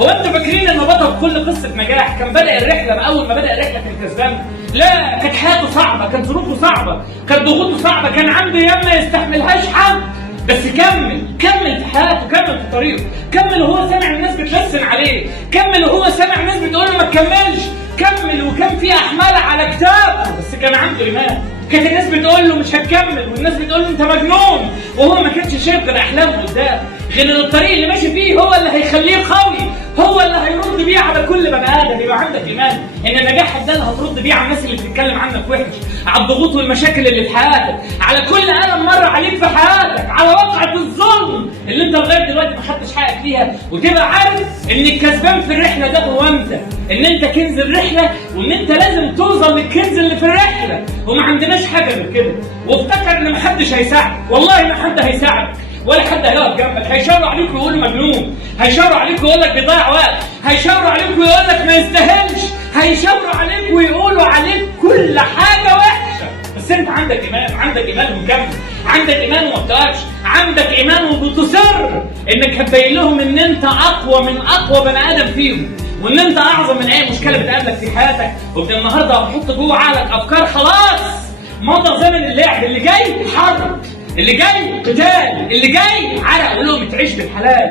هو انتوا فاكرين ان بطل كل قصه نجاح كان بدا الرحله باول ما بدا الرحله كان كسبان؟ لا، كانت حياته صعبه، كانت ظروفه صعبه، كانت ضغوطه صعبه، كان عنده ايام ما يستحملهاش حد، بس كمل في حياته، كمل في طريقه، كمل وهو سامع الناس بتلسن عليه، كمل وهو سامع الناس بتقول له ما تكملش، كمل وكان في احمال على كتاب، بس كان عنده ايمان. كانت الناس بتقول له مش هتكمل، والناس بتقول له انت مجنون، وهو ما كانش شايف غير احلامه قدام، غير ان الطريق اللي ماشي فيه هو اللي هيخليه قوي، هو اللي هيرد بيه على كل بني ادم. يبقى عندك ايمان ان النجاح ده اللي هترد بيه على الناس اللي بتتكلم عنك وحش، على الضغوط والمشاكل اللي في حياتك، على كل الم مر عليك في حياتك، على واقعة الظلم اللي انت لغايه دلوقتي ما خدتش حقك فيها، وتبقى عارف ان الكسبان في الرحله ده هو انت، ان انت كنز الرحله، وان انت لازم توصل للكنز اللي في الرحله، وما عندناش حاجه غير كده. وافتكر ان محدش هيساعدك، والله ما حد هيساعدك، ولا حد هيقف جنبك. هيشاوروا عليك ويقولوا مجنون، هيشاوروا عليك ويقول لك بيضيع وقت، هيشاوروا عليك ويقول لك ما يستاهلش، هيشاوروا عليك ويقولوا عليك كل حاجه وحشه، بس انت عندك ايمان، عندك ايمان ومكمل، عندك ايمان وما بتقفش، عندك ايمان وبتصر انك هتبين لهم ان انت اقوى من اقوى بني ادم فيهم، وان انت اعظم من اي مشكله بتقابلك في حياتك. ومن النهارده هتحط جوه عقلك افكار خلاص مضى زمن اللعب، اللي جاي حرب، اللي جاي قتال، اللي جاي عرق ولقمه عيش بالحلال.